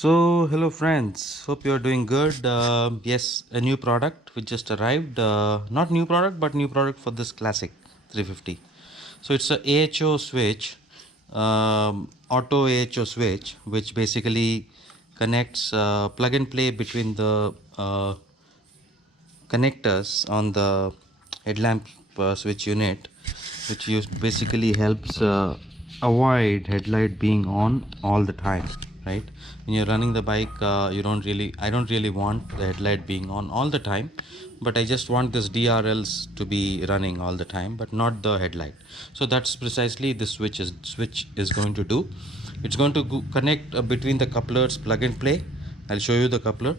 So, hello friends, hope you're doing good. Yes, a new product which just arrived. Not new product, but new product for this classic 350. So, it's a AHO switch, auto AHO switch, which basically connects plug and play between the connectors on the headlamp switch unit, which basically helps avoid headlight being on all the time, right? When you're running the bike, I don't really want the headlight being on all the time, but I just want this DRLs to be running all the time, but not the headlight. So that's precisely this switch is going to do. It's going to connect between the couplers, plug and play. I'll show you the coupler.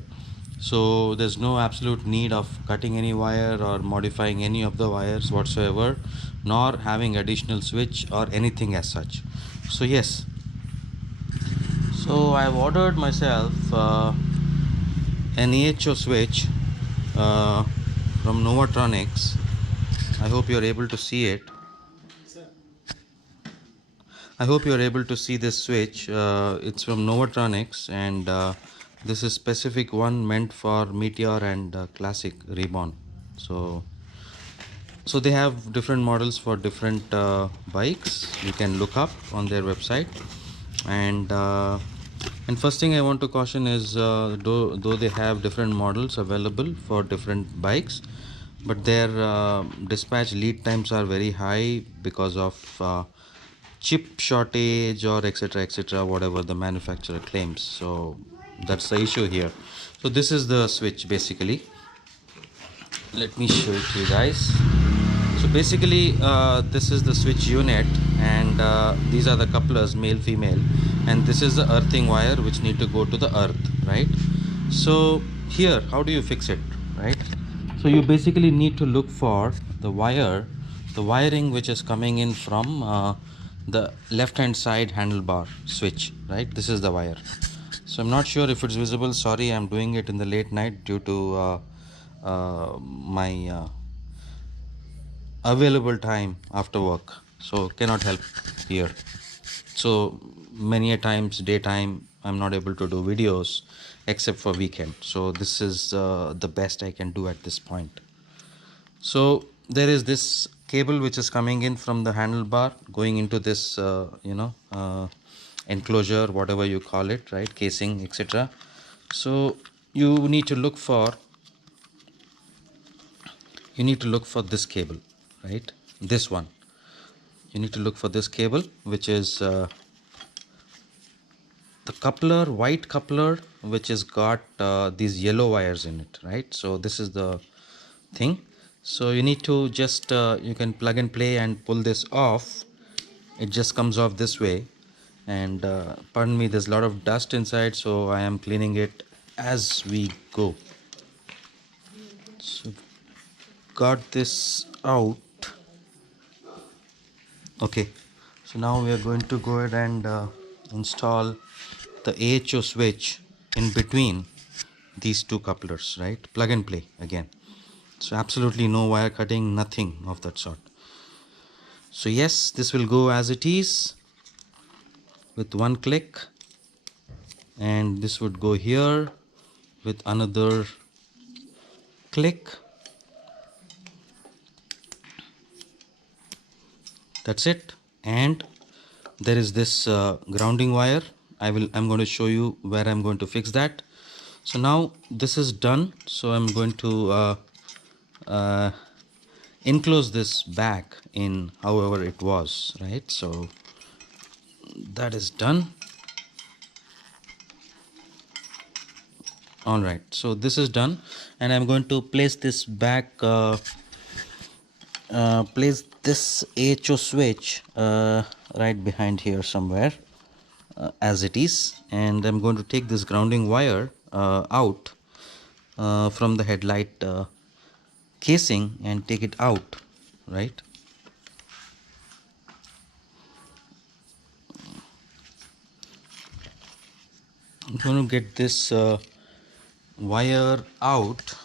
So there's no absolute need of cutting any wire or modifying any of the wires whatsoever, nor having additional switch or anything as such. So yes, so I've ordered myself an AHO switch uh, from Novatronics. I hope you're able to see it. I hope you're able to see this switch. It's from Novatronics, and this is specific one meant for Meteor and Classic Reborn. So they have different models for different bikes. You can look up on their website. And first thing I want to caution is though they have different models available for different bikes, but their dispatch lead times are very high because of chip shortage or etc, whatever the manufacturer claims. So that's the issue here. So this is the switch basically. Let me show it to you guys. So basically this is the switch unit, and these are the couplers, male female, and this is the earthing wire which need to go to the earth, right? So here, how do you fix it, right? So you basically need to look for the wiring which is coming in from the left hand side handlebar switch, right? This is the wire. So I'm not sure if it's visible. Sorry, I'm doing it in the late night due to my available time after work, so cannot help here. So many a times daytime I'm not able to do videos except for weekend. So this is the best I can do at this point. So there is this cable which is coming in from the handlebar going into this enclosure, whatever you call it, right, casing, etc. So you need to look for this cable, right? This one, you need to look for this cable, which is the coupler, white coupler, which has got these yellow wires in it, right? So this is the thing. So you need to just you can plug and play and pull this off. It just comes off this way, and pardon me, there's a lot of dust inside, so I am cleaning it as we go. So got this out. Okay, so now we are going to go ahead and install the AHO switch in between these two couplers, right? Plug and play again. So absolutely no wire cutting, nothing of that sort. So yes, this will go as it is with one click, and this would go here with another click. That's it. And there is this grounding wire. I'm going to show you where I'm going to fix that. So now this is done, so I'm going to uh, enclose this back in however it was, right? So that is done. All right, so this is done, and I'm going to place this back place this AHO switch right behind here somewhere, as it is, and I'm going to take this grounding wire out from the headlight casing and take it out, right? I'm going to get this wire out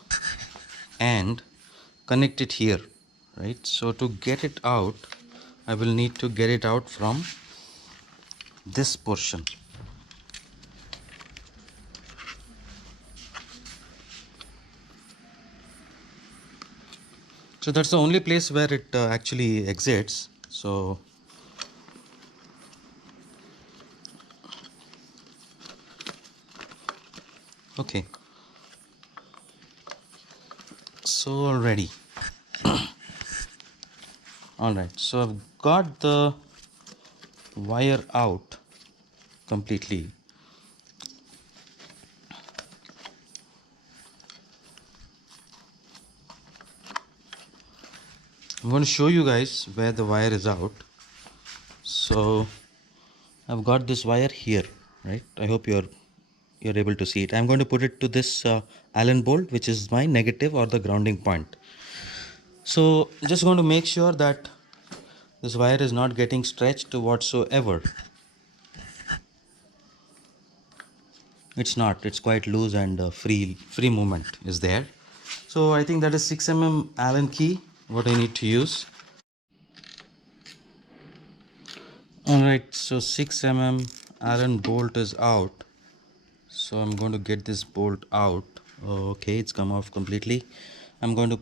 and connect it here, right? So to get it out, I will need to get it out from this portion. So that's the only place where it actually exits. So okay, so already all right, so I've got the wire out completely. I'm going to show you guys where the wire is out. So I've got this wire here, right? I hope you're able to see it. I'm going to put it to this Allen bolt, which is my negative or the grounding point. So just going to make sure that this wire is not getting stretched whatsoever. It's not. It's quite loose and free movement is there. So I think that is 6 mm Allen key what I need to use. Alright, so 6 mm Allen bolt is out. So I'm going to get this bolt out. Okay, it's come off completely. I'm going to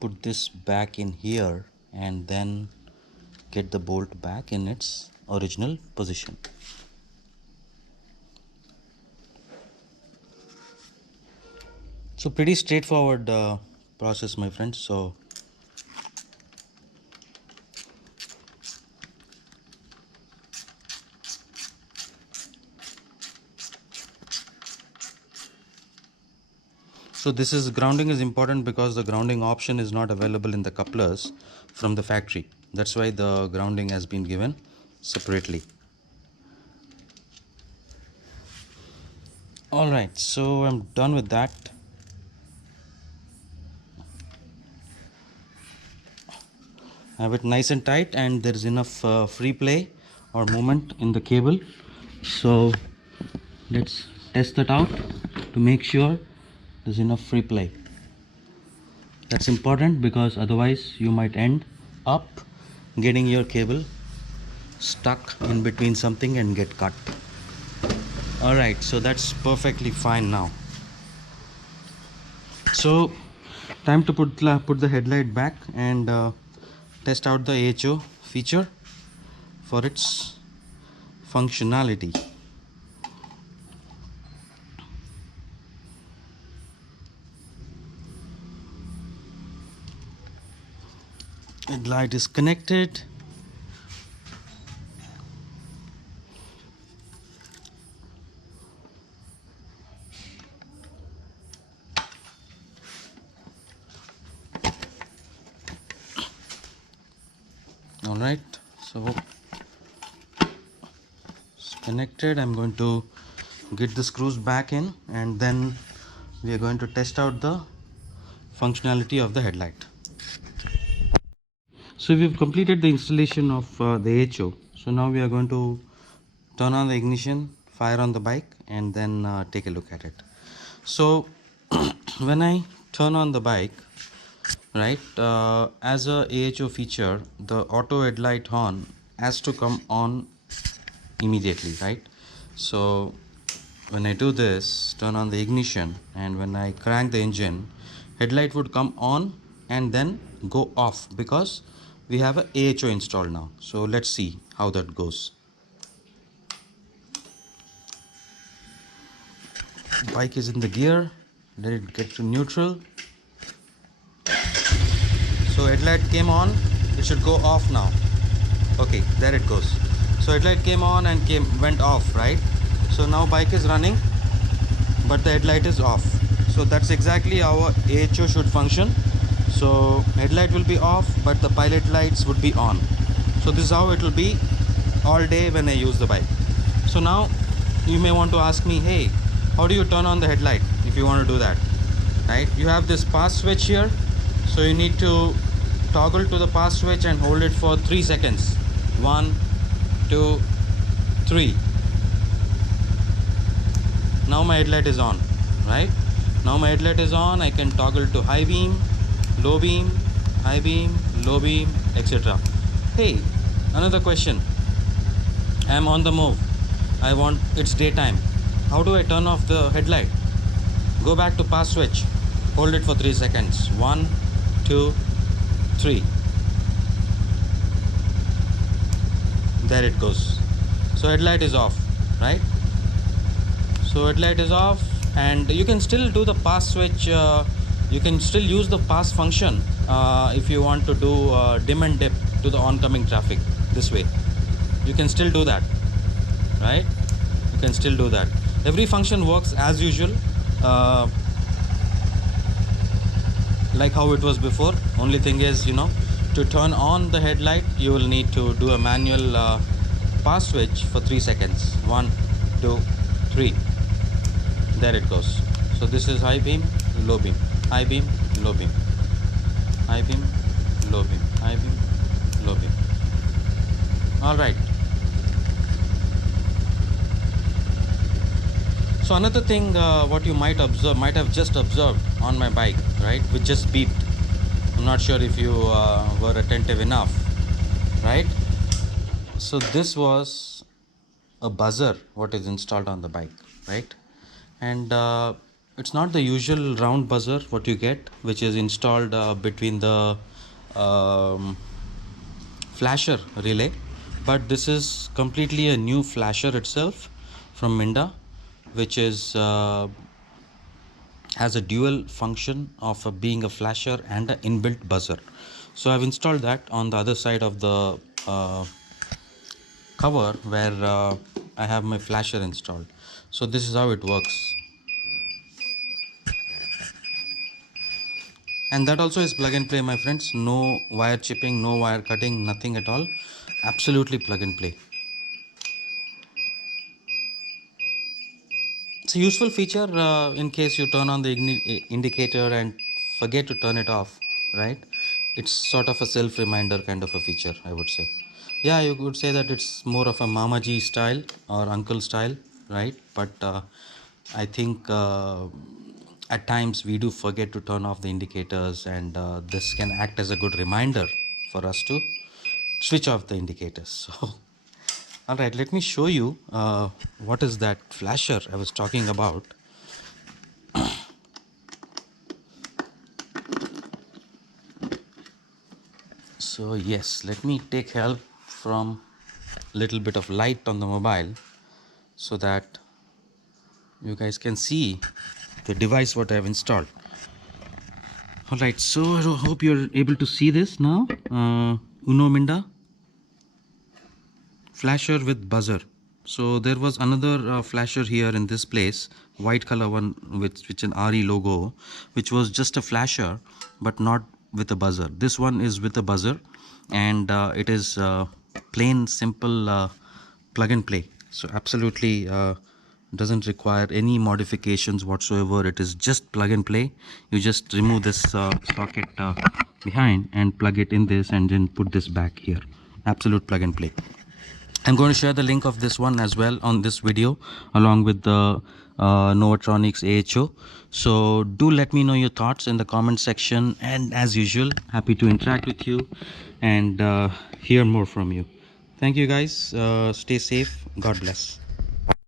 put this back in here and then get the bolt back in its original position. So pretty straightforward process, my friends. So this is grounding is important because the grounding option is not available in the couplers from the factory. That's why the grounding has been given separately. Alright, so I'm done with that. Have it nice and tight, and there is enough free play or movement in the cable. So let's test that out to make sure there's enough free play. That's important because otherwise you might end up getting your cable stuck in between something and get cut. Alright, so that's perfectly fine now. So time to put the headlight back and test out the AHO feature for its functionality. Headlight is connected. All right, so it's connected. I'm going to get the screws back in and then we are going to test out the functionality of the headlight. So we've completed the installation of the AHO. So now we are going to turn on the ignition, fire on the bike, and then take a look at it. So when I turn on the bike, right, as a AHO feature, the auto headlight horn has to come on immediately, right? So when I do this, turn on the ignition, and when I crank the engine, headlight would come on and then go off because we have a AHO installed now. So let's see how that goes. Bike is in the gear, let it get to neutral. So headlight came on, it should go off now. Okay, there it goes. So headlight came on and went off, right? So now bike is running, but the headlight is off. So that's exactly how a AHO should function. So headlight will be off, but the pilot lights would be on. So this is how it will be all day when I use the bike. So now you may want to ask me, hey, how do you turn on the headlight if you want to do that, right? You have this pass switch here, so you need to toggle to the pass switch and hold it for 3 seconds. 1, 2, 3. Now my headlight is on, right? Now my headlight is on. I can toggle to high beam, low beam, high beam, low beam, etc. Hey, another question. I'm on the move. It's daytime. How do I turn off the headlight? Go back to pass switch. Hold it for 3 seconds. 1, 2, 3. There it goes. So headlight is off, right? So headlight is off, and you can still do the pass switch. You can still use the pass function if you want to do dim and dip to the oncoming traffic this way. You can still do that, right? You can still do that. Every function works as usual, uh, like how it was before. Only thing is, to turn on the headlight, you will need to do a manual pass switch for 3 seconds. 1, 2, 3. There it goes. So this is high beam, low beam, high beam, low beam, high beam, low beam, high beam, low beam. All right. So another thing, what you might have just observed on my bike, right, which just beeped. I'm not sure if you were attentive enough, right? So this was a buzzer what is installed on the bike, right? And it's not the usual round buzzer what you get, which is installed between the um, flasher relay, but this is completely a new flasher itself from Minda, which is has a dual function of being a flasher and an inbuilt buzzer. So I've installed that on the other side of the cover where I have my flasher installed. So this is how it works, and that also is plug and play, my friends. No wire chipping, no wire cutting, nothing at all. Absolutely plug and play. It's a useful feature in case you turn on the indicator and forget to turn it off, right? It's sort of a self reminder kind of a feature, I would say. Yeah, you could say that it's more of a mamaji style or uncle style, right? But I think at times we do forget to turn off the indicators, and this can act as a good reminder for us to switch off the indicators. So all right, let me show you what is that flasher I was talking about. So yes, let me take help from a little bit of light on the mobile so that you guys can see the device what I have installed. All right, so I hope you're able to see this now. Uno Minda flasher with buzzer. So there was another flasher here in this place, white color one with which an RE logo, which was just a flasher but not with a buzzer. This one is with a buzzer, and it is plain simple plug and play. So absolutely doesn't require any modifications whatsoever. It is just plug and play. You just remove this socket behind and plug it in this, and then put this back here. Absolute plug and play. I'm going to share the link of this one as well on this video along with the Novatronics AHO. So do let me know your thoughts in the comment section, and as usual, happy to interact with you and hear more from you. Thank you guys. Stay safe. God bless.